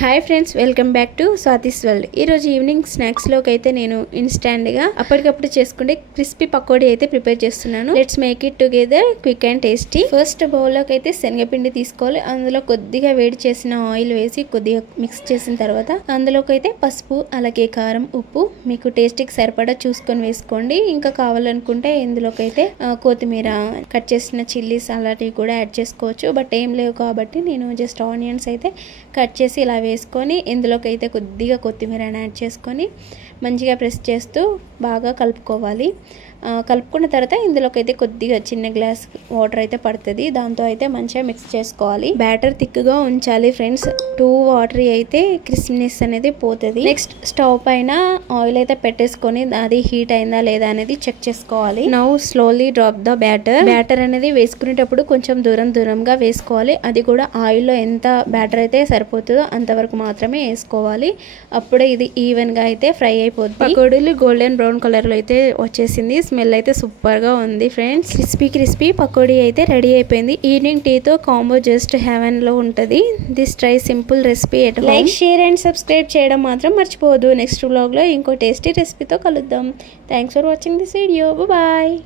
Hi friends, welcome back to Swathi's world. ఈరోజు evening స్నాక్స్లోకి అయితే నేను ఇన్స్టాంట్గా అప్పటికప్పుడు చేసుకుంటే క్రిస్పీ పకోడీ అయితే ప్రిపేర్ చేస్తున్నాను. Let's make it together quick and tasty. First బౌల్లోకి అయితే శనగపిండి తీసుకోవాలి. అందులో కొద్దిగా వేడి చేసిన ఆయిల్ వేసి కొద్దిగా మిక్స్ చేసిన తర్వాత అందులోకి అయితే పసుపు, అలాగే కారం, ఉప్పు మీకు టేస్ట్కి సరిపడా చూసుకొని వేసుకోండి. ఇంకా కావాలనుకుంటే ఇందులోకి అయితే కొత్తిమీర, కట్ చేసిన చిల్లీస్ అలాంటివి కూడా యాడ్ చేసుకోవచ్చు. బట్ ఏం లేవు కాబట్టి నేను జస్ట్ ఆనియన్స్ అయితే కట్ చేసి ఇలా వేసుకొని ఇందులోకి అయితే కొద్దిగా కొత్తిమీర యాడ్ చేసుకొని మంచిగా ప్రెస్ చేస్తూ బాగా కలుపుకోవాలి. కలుపుకున్న తర్వాత ఇందులోకి అయితే కొద్దిగా చిన్న గ్లాస్ వాటర్ అయితే పడుతుంది. దాంతో అయితే మంచిగా మిక్స్ చేసుకోవాలి. బ్యాటర్ థిక్గా ఉంచాలి ఫ్రెండ్స్. టూ వాటర్ అయితే క్రిస్పీనెస్ అనేది పోతుంది. నెక్స్ట్ స్టవ్ పైన ఆయిల్ అయితే పెట్టేసుకొని అది హీట్ అయిందా లేదా అనేది చెక్ చేసుకోవాలి. Now slowly drop the batter అనేది వేసుకునేటప్పుడు కొంచెం దూరంగా వేసుకోవాలి. అది కూడా ఆయిల్లో ఎంత బ్యాటర్ అయితే సరిపోతుందో అంతవరకు మాత్రమే వేసుకోవాలి. అప్పుడే ఇది ఈవెన్ గా అయితే ఫ్రై అయిపోతుంది. పకోడీలు గోల్డెన్ బ్రౌన్ కలర్ లో అయితే వచ్చేసింది. స్మెల్ అయితే సూపర్ గా ఉంది ఫ్రెండ్స్. క్రిస్పీ పకోడీ అయితే రెడీ అయిపోయింది. ఈవినింగ్ టీ తో కాంబో జస్ట్ హెవెన్ లో ఉంటది. This try simple recipe at home. Like, share and subscribe చేయడం మాత్రం మర్చిపోవద్దు. నెక్స్ట్ వ్లాగ్ లో ఇంకో టేస్టీ రెసిపీతో కలుద్దాం. Thanks for watching this video. Bye.